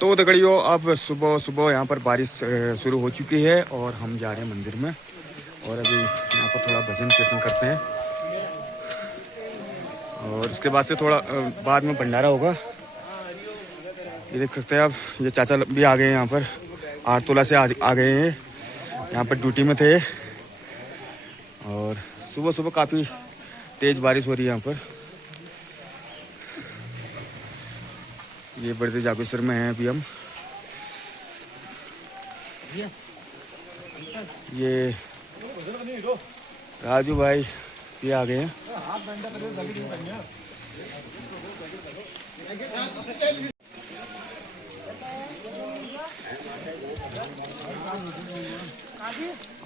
तो दगड़ियों अब सुबह सुबह यहाँ पर बारिश शुरू हो चुकी है और हम जा रहे हैं मंदिर में। और अभी यहाँ पर थोड़ा भजन कीर्तन करते हैं और उसके बाद से थोड़ा बाद में भंडारा होगा। ये देख सकते हैं आप, ये चाचा भी आ गए हैं यहाँ पर, आरतोला से आ गए हैं। यहाँ पर ड्यूटी में थे और सुबह सुबह काफ़ी तेज़ बारिश हो रही है यहाँ पर। ये बड़े जागेश्वर में हैं अभी हम। ये राजू भाई भी आ गए हैं।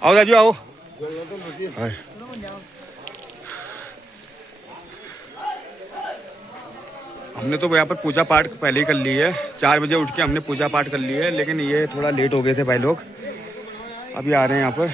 आओ राजू आओ। हमने तो यहाँ पर पूजा पाठ पहले ही कर ली है। 4 बजे उठ के हमने पूजा पाठ कर ली है, लेकिन ये थोड़ा लेट हो गए थे भाई लोग, अभी आ रहे हैं यहाँ पर।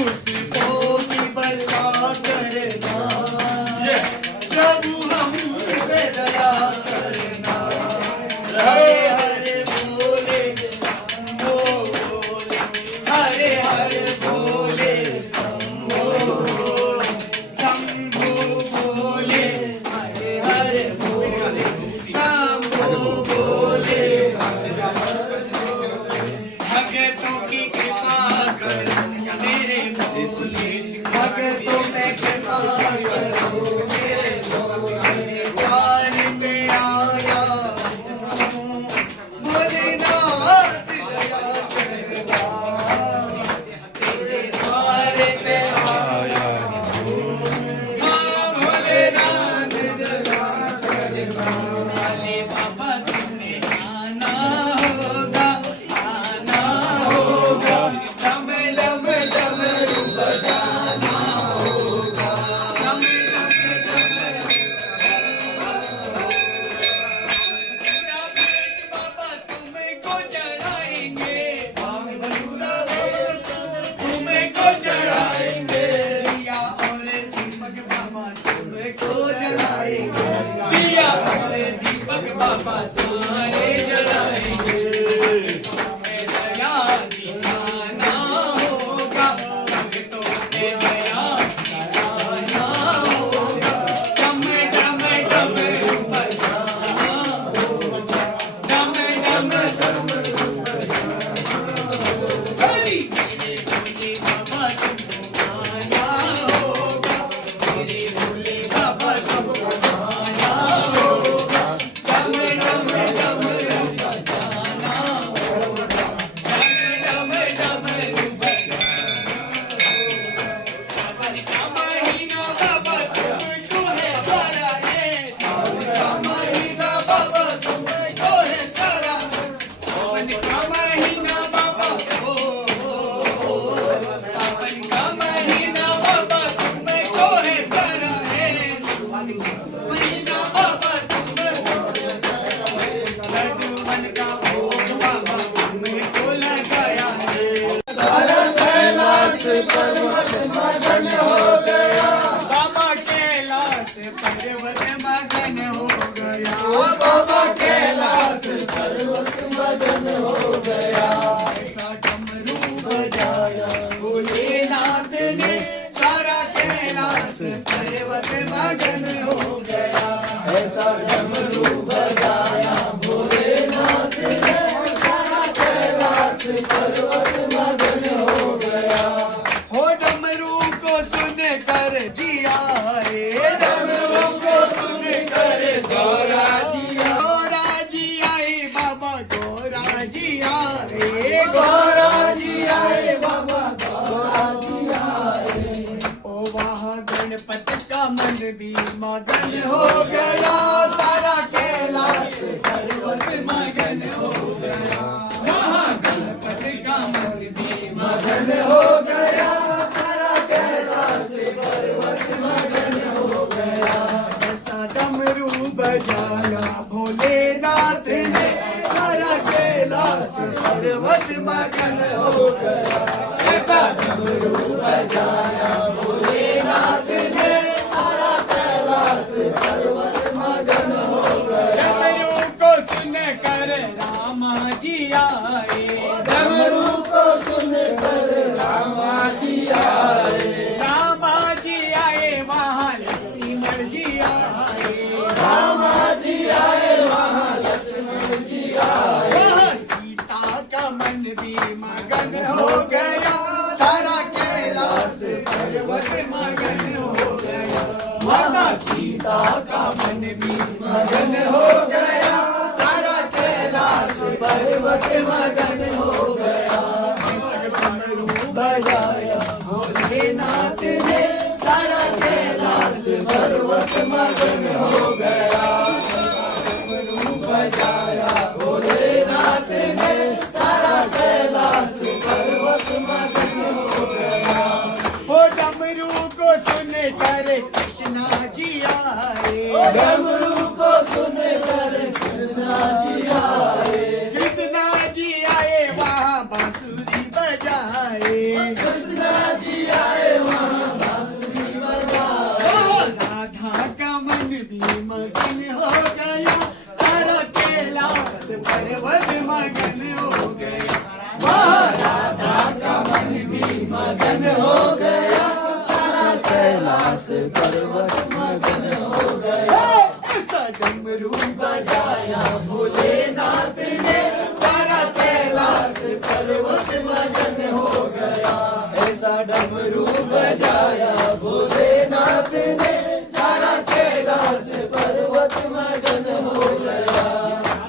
उसको की बरसा करना प्रभु हम अरे बाबा तुमने आना होगा, आना होगा, डम डम डमरू बजाना होगा, डम डम डमरू पूरा पेट बाबा तुमको चढ़ाएंगे, भांग धतूरा तुमको चढ़ाएंगे, दिया और दीपक बाबा तुमको जलाएंगे, दिया और दीपक बाबा तुम्हारे जलाएंगे, तुम्हें दया दिखाना होगा, भक्तों पे दया दिखाना होगा, डम डम डमरू बजाना होगा, डम डम डमरू बजाना होगा, मेरे भोले बाबा तुमको आना होगा, मेरे भोले बाबा तुमको आना होगा, डम डम डमरू बजाना होगा, डम डम डमरू बजाना होगा। सावन का महीना बाबा तुमको है प्यारा है, सावन का महीना बाबा तुमको है प्यारा, सावन का महीना बाबा सावन का महीना बाबा तुमको है प्यारा है, सावन का महीना बाबा तुमको है प्यारा है, लड्डूवन का भोग बाबा तुमको लगाया है, सारा कैलाश पर्वत मगन हो गया, बाबा कैलाश पर्वत मगन हो गया, बाबा कैलाश पर्वत मगन हो गया, ऐसा डमरू बजाया भोलेनाथ ने, सारा कैलाश पर्वत मगन हो गया, ऐसा डमरू बजाया भोलेनाथ ने, सारा कैलाश पर्वत मगन हो गया, हो डमरू को सुन कर जिया रे, डमरू को सुन कर गौरा जिया, गौरा जी आए बाबा गौरा जी आए, गौरा जी आए बाबा गौरा जी आए, ओ वहाँ गणपति का मन भी मगन हो गया, सारा कैलाश पर्वत मगन हो गया, वहाँ गणपति का मन भी मगन हो गया, सारा कैलाश पर्वत मगन हो गया, ऐसा डमरू बजाया भोलेनाथ ने, सारा कैलाश पर्वत मगन हो गया, ऐसा डमरू बजाया भोलेनाथ ने, सारा कैलाश पर्वत मगन हो गया, डमरू को सुन कर रामा जी आए, डमरू को सुन कर रामा जी आए, रामा जी आए वहाँ लक्ष्मण जी आए, रामा जी आए वहाँ लक्ष्मण जी आए, वहाँ सीता का मन भी मगन हो गया, सारा कैलाश पर्वत मगन हो गया, माता सीता का मन भी मगन हो गया, सारा कैलाश पर्वत मगन हो गया, ऐसा डमरू बजाया भोलेनाथ ने, सारा कैलाश पर्वत मगन हो गया, डमरू बजाया भोलेनाथ ने, सारा कैलाश पर्वत मगन हो गया, वो डमरू को सुन कर कृष्णा जी आए, डमरू को सुन कर कृष्णा जी आए, कृष्णा जी आए वहाँ बांसुरी बजाए, कृष्णा जी आए वहाँ बांसुरी बजाए, राधा का मन भी मगन हो गया, सारा कैलाश पर्वत मगन हो गया, वहाँ राधा का मन भी मगन हो गया, सारा कैलाश पर्वत मगन हो गया, ऐसा डमरू बजाया भोलेनाथ ने, सारा कैलाश पर्वत मगन हो गया, ऐसा डमरू बजाया भोलेनाथ ने, सारा कैलाश पर्वत मगन हो गया,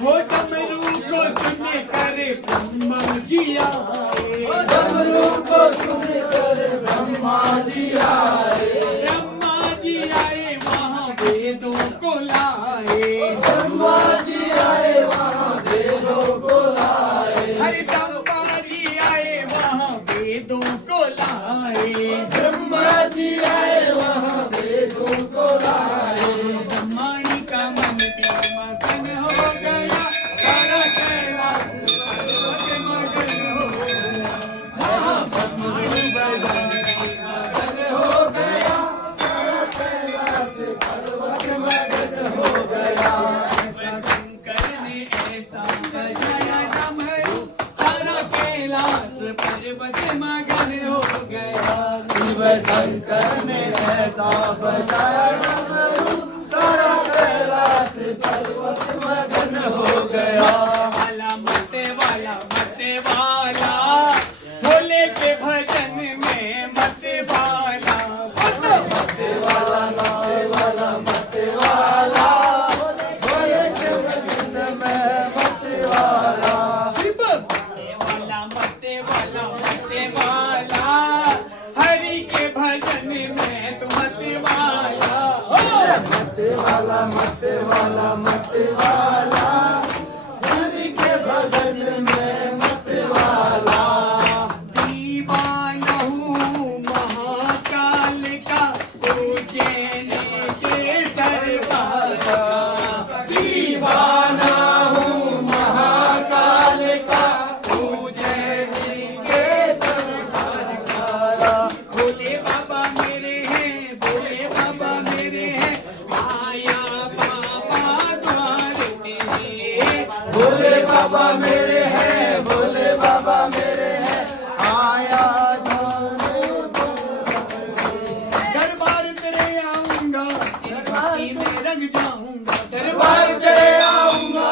हो डमरू को सुन कर ब्रह्मा जी आए, डमरू को सुन कर ब्रह्मा जी आए, ब्रह्मा जी आए वहाँ वेदों को लाए, दीवाना हूँ महाकाल का, उज्जैन के सरकार का। दीवाना हूँ महाकाल का, उज्जैन के सरकार का। भोले बाबा मेरे हैं, भोले बाबा मेरे हैं, आया बाबा द्वार तेरे। भोले बाबा मेरे हैं, भोले बाबा मेरे हैं, आया दरबार तेरे आऊंगा, भक्ति में रंग जाऊंगा। दरबार तेरे आऊंगा,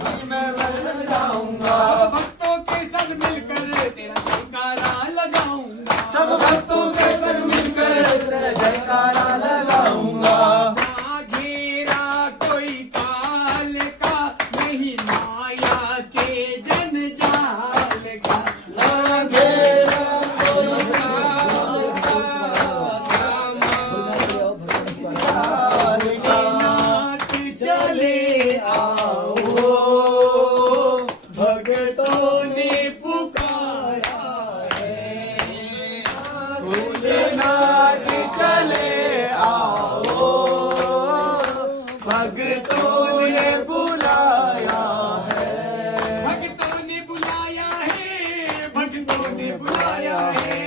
भक्ति में रंग जाऊंगा। सब भक्तों के संग मिलकर तेरा जयकारा लगाऊंगा। सब भक्तों के संग मिलकर तेरा जयकारा लगाऊंगा। ना घेरा कोई काल का, नहीं माया के जंजाल का। ना घेरा कोई काल का, नाथ चले आओ, भगतों ने पुकारा है। भोलेनाथ चले आओ, भगतों ने बुलाया है। भगतों ने बुलाया है, भगतों ने बुलाया है,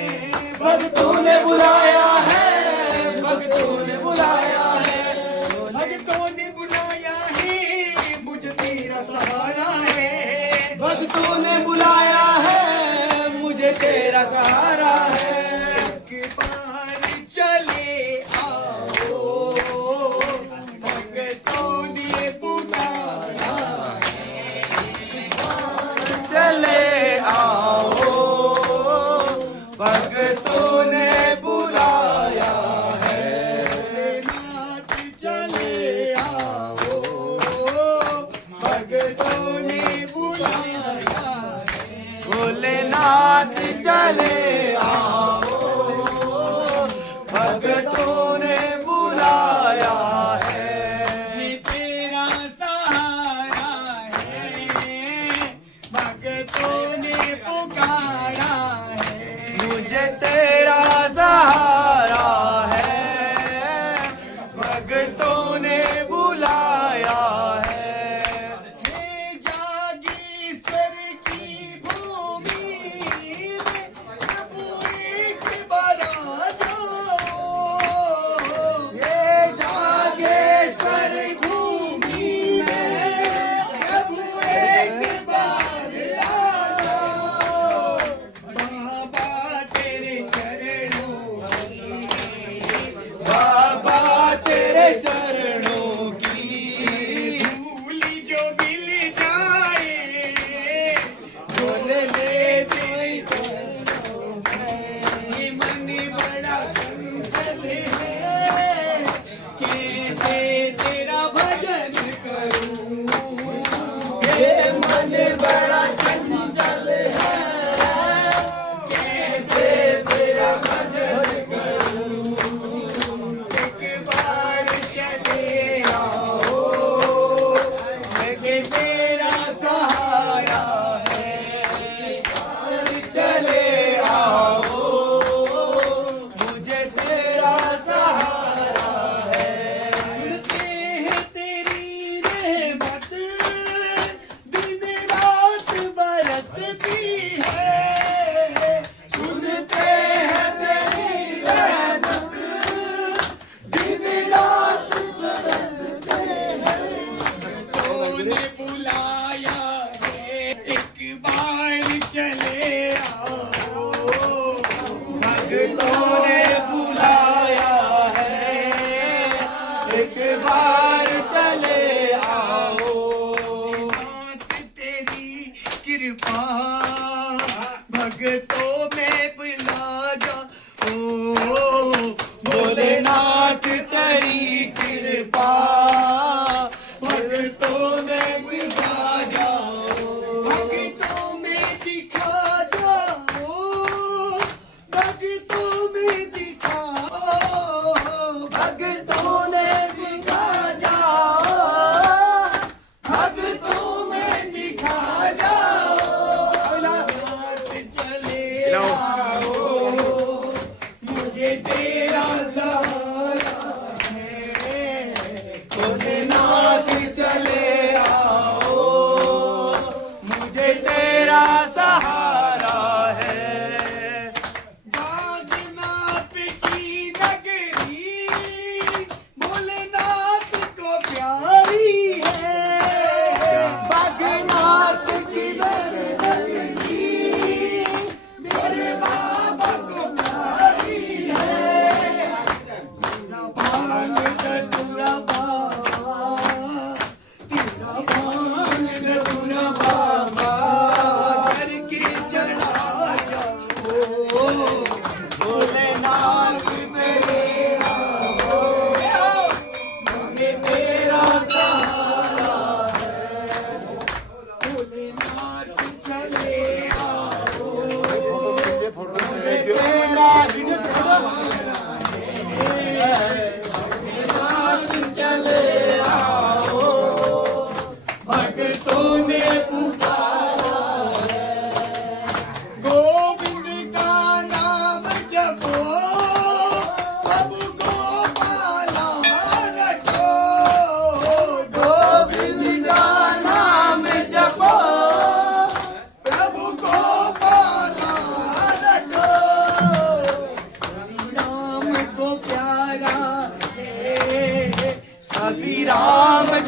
भगतों ने बुलाया है, भगतों ने बुलाया है, भगतों ने बुलाया है, मुझे तेरा सहारा है। भक्तों ने बुलाया है, मुझे तेरा सहारा है। एक बार चले आओ, भक्तों ने पुकारा है। चले आओ, भक्तों ने बुलाया है। नाथ चले आओ, भक्तों ने बुलाया है। भोलेनाथ चले आओ, भक्तों ने बुलाया है। ये तेरा सहारा है, भक्तों ने पुकारा है। मुझे तेरा सहारा है, भक्तों ने बुलाया है। हे जागीश्वर की भूमि में, प्रभु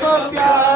को प्यार